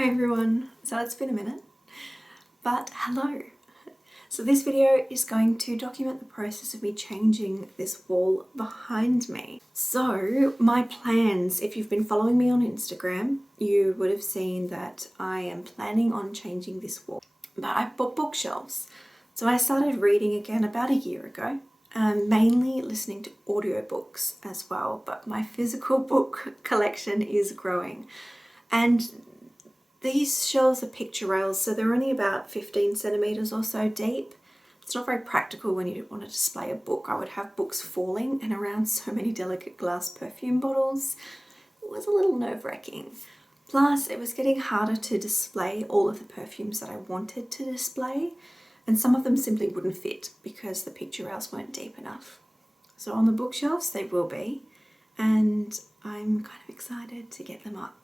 Hey everyone, so it's been a minute, but hello. So this video is going to document the process of me changing this wall behind me. So my plans, if you've been following me on Instagram, you would have seen that I am planning on changing this wall. But I bought bookshelves. So I started reading again about a year ago, mainly listening to audiobooks as well, but my physical book collection is growing. And these shelves are picture rails, so they're only about 15 centimeters or so deep. It's not very practical when you want to display a book. I would have books falling and around so many delicate glass perfume bottles. It was a little nerve-wracking. Plus, it was getting harder to display all of the perfumes that I wanted to display, and some of them simply wouldn't fit because the picture rails weren't deep enough. So on the bookshelves they will be, and I'm kind of excited to get them up.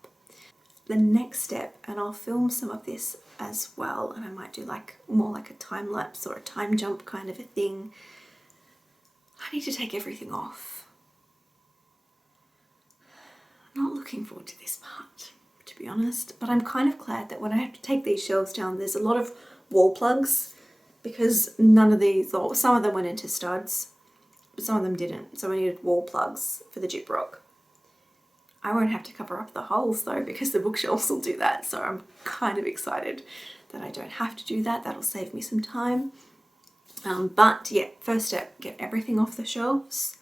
The next step, and I'll film some of this as well, and I might do more like a time lapse or a time jump kind of a thing. I need to take everything off. I'm not looking forward to this part, to be honest, but I'm kind of glad that when I have to take these shelves down, there's a lot of wall plugs, because none of these, or some of them went into studs, but some of them didn't, so I needed wall plugs for the gyprock. I won't have to cover up the holes though, because the bookshelves will do that, so I'm kind of excited that I don't have to do that. That'll save me some time. But yeah, first step, get everything off the shelves.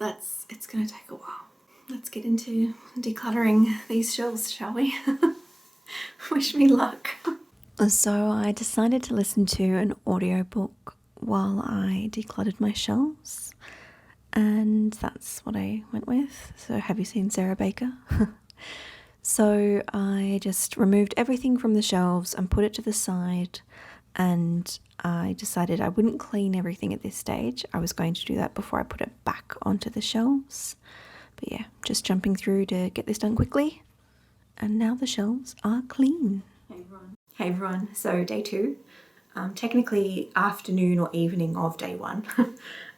It's gonna take a while. Let's get into decluttering these shelves, shall we? Wish me luck. So I decided to listen to an audiobook while I decluttered my shelves. And that's what I went with. So have you seen Sarah Baker? So I just removed everything from the shelves and put it to the side, and I decided I wouldn't clean everything at this stage. I was going to do that before I put it back onto the shelves. But yeah, just jumping through to get this done quickly. And now the shelves are clean. Hey everyone, so day 2. Technically afternoon or evening of day 1,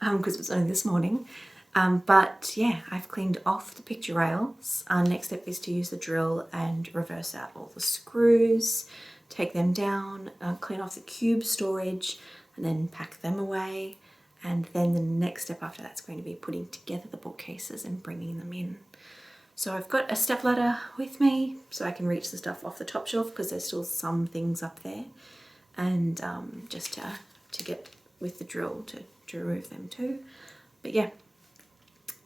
because it was only this morning. But yeah, I've cleaned off the picture rails. Next step is to use the drill and reverse out all the screws, take them down, clean off the cube storage, and then pack them away. And then the next step after that's going to be putting together the bookcases and bringing them in. So I've got a step ladder with me so I can reach the stuff off the top shelf, because there's still some things up there. And just to get with the drill to remove them too. But yeah,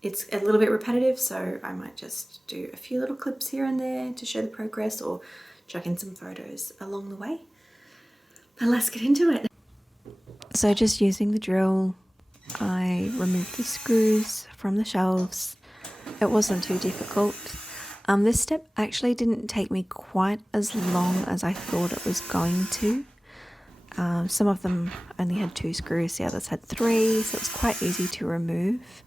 it's a little bit repetitive, so I might just do a few little clips here and there to show the progress, or chuck in some photos along the way. But let's get into it. So just using the drill, I removed the screws from the shelves. It wasn't too difficult. This step actually didn't take me quite as long as I thought it was going to. Some of them only had 2 screws, the others had 3, so it was quite easy to remove.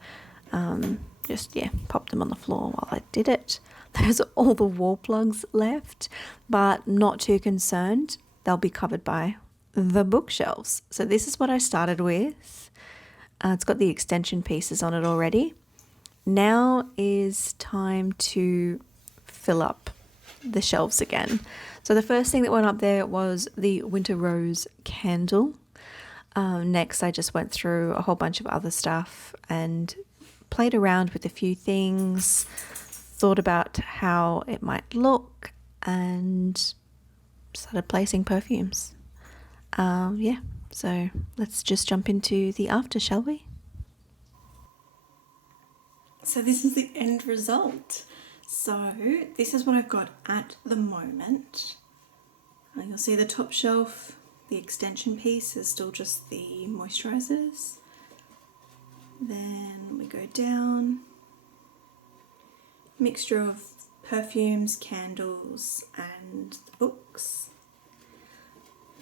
Just popped them on the floor while I did it. There's all the wall plugs left, but not too concerned. They'll be covered by the bookshelves. So this is what I started with. It's got the extension pieces on it already. Now is time to fill up the shelves again. So the first thing that went up there was the Winter Rose candle. Next I just went through a whole bunch of other stuff and played around with a few things, thought about how it might look, and started placing perfumes. So let's just jump into the after, shall we? So this is the end result. So this is what I've got at the moment. You'll see the top shelf, the extension piece is still just the moisturizers. Then we go down, mixture of perfumes, candles, and the books.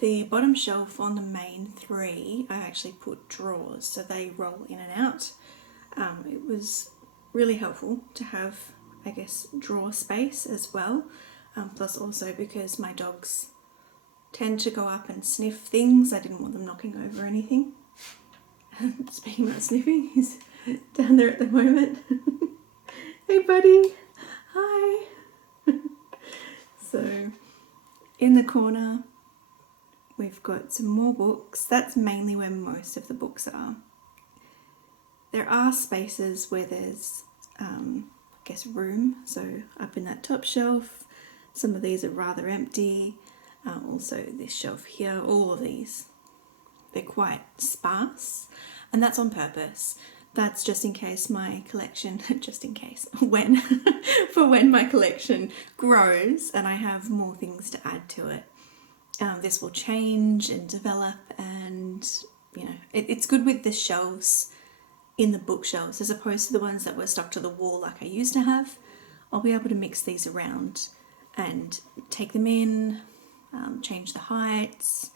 The bottom shelf on the main 3, I actually put drawers so they roll in and out. It was really helpful to have, I guess, drawer space as well. Plus also because my dogs tend to go up and sniff things. I didn't want them knocking over anything. Speaking about sniffing, he's down there at the moment. Hey buddy, hi. So in the corner we've got some more books. That's mainly where most of the books are. There are spaces where there's I guess room, so up in that top shelf some of these are rather empty. Also this shelf here, all of these, they're quite sparse, and that's on purpose. That's just in case my collection, just in case, when my collection grows and I have more things to add to it. This will change and develop, and you know, it's good with the shelves in the bookshelves as opposed to the ones that were stuck to the wall like I used to have. I'll be able to mix these around and take them in, change the heights,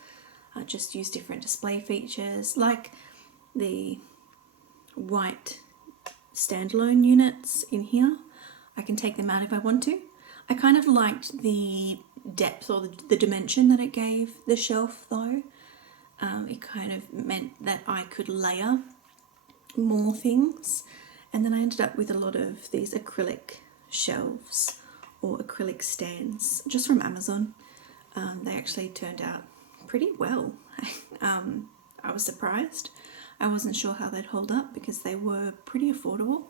just use different display features like the white standalone units in here. I can take them out if I want to. I kind of liked the depth or the dimension that it gave the shelf though. It kind of meant that I could layer more things, and then I ended up with a lot of these acrylic shelves or acrylic stands just from Amazon. They actually turned out pretty well. I was surprised. I wasn't sure how they'd hold up because they were pretty affordable,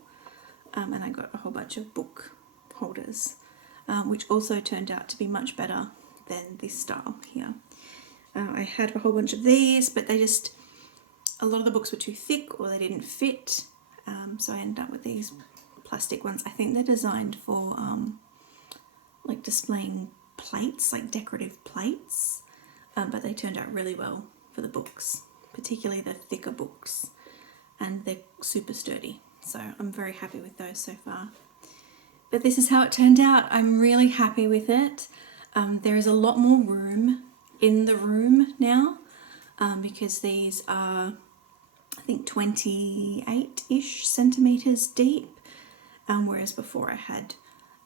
and I got a whole bunch of book holders, which also turned out to be much better than this style here. I had a whole bunch of these, but a lot of the books were too thick or they didn't fit, so I ended up with these plastic ones. I think they're designed for like displaying plates, like decorative plates, but they turned out really well for the books, particularly the thicker books, and they're super sturdy, so I'm very happy with those so far. But this is how it turned out. I'm really happy with it. There is a lot more room in the room now, because these are, I think, 28-ish centimeters deep, whereas before I had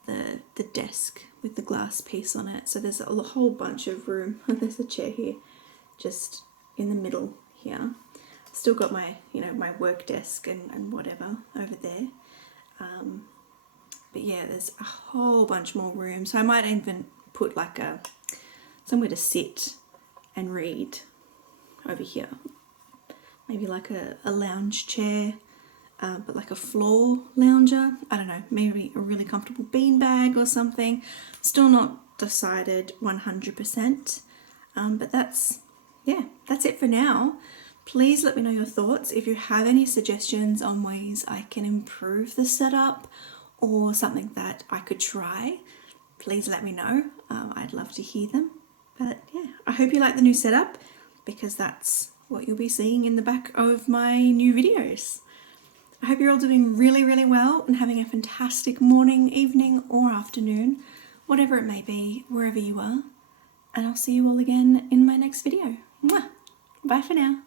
the desk with the glass piece on it. So there's a whole bunch of room. There's a chair here, just in the middle here. Still got my, my work desk and whatever over there. But yeah, there's a whole bunch more room. So I might even put like somewhere to sit and read over here. Maybe like a lounge chair, but like a floor lounger. I don't know, maybe a really comfortable beanbag or something. Still not decided 100%, but that's it for now. Please let me know your thoughts. If you have any suggestions on ways I can improve the setup or something that I could try, please let me know. I'd love to hear them. But yeah, I hope you like the new setup, because that's what you'll be seeing in the back of my new videos. I hope you're all doing really, really well and having a fantastic morning, evening, or afternoon, whatever it may be, wherever you are. And I'll see you all again in my next video. Mwah! Bye for now.